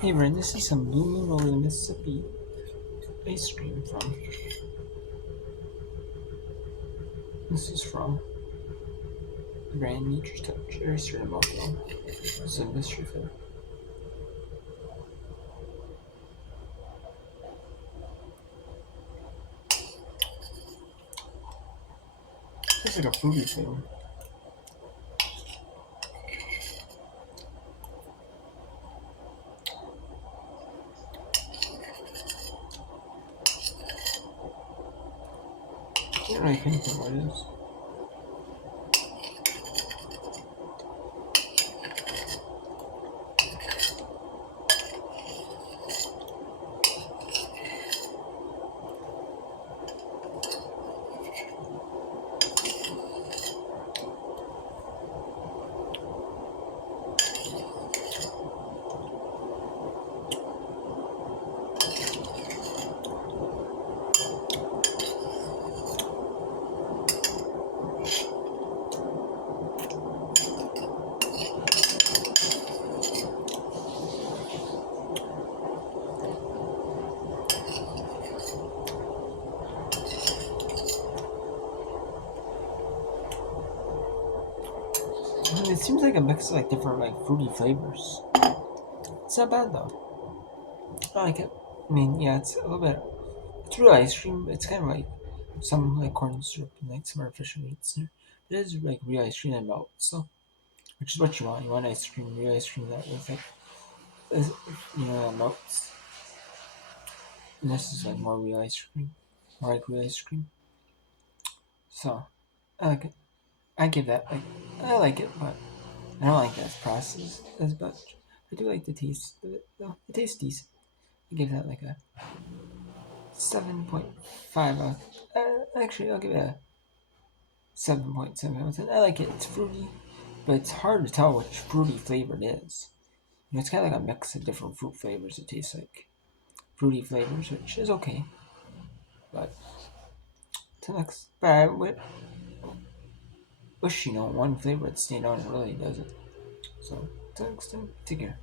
Hey, Vern, this is some Blue Moon over the Mississippi ice cream from. This is from the brand Nature's Touch. Very certain about them. It's a mystery flavor. It's like a fruity flavor. I can't really pinpoint what it is. It seems like a mix of like different like fruity flavors. It's not bad though. I like it. I mean, yeah, it's a little bit. It's real ice cream, but it's kind of like some like corn syrup and like some artificial meats. It is like real ice cream that melts, so which is what you want. You want ice cream, real ice cream that with like is, that melts. And this is like more real ice cream, more like real ice cream. So I like it. I give that like I like it, but I don't like that process as much. I do like the taste of it though. It tastes decent. I give that like a 7.5 out. Actually, I'll give it a 7.7 out of 10. I like it. It's fruity, but it's hard to tell which fruity flavor it is. It's kind of like a mix of different fruit flavors. It tastes like fruity flavors, which is okay. But to next, but I wish one flavor would stand out and it really doesn't. So, till next time, take care.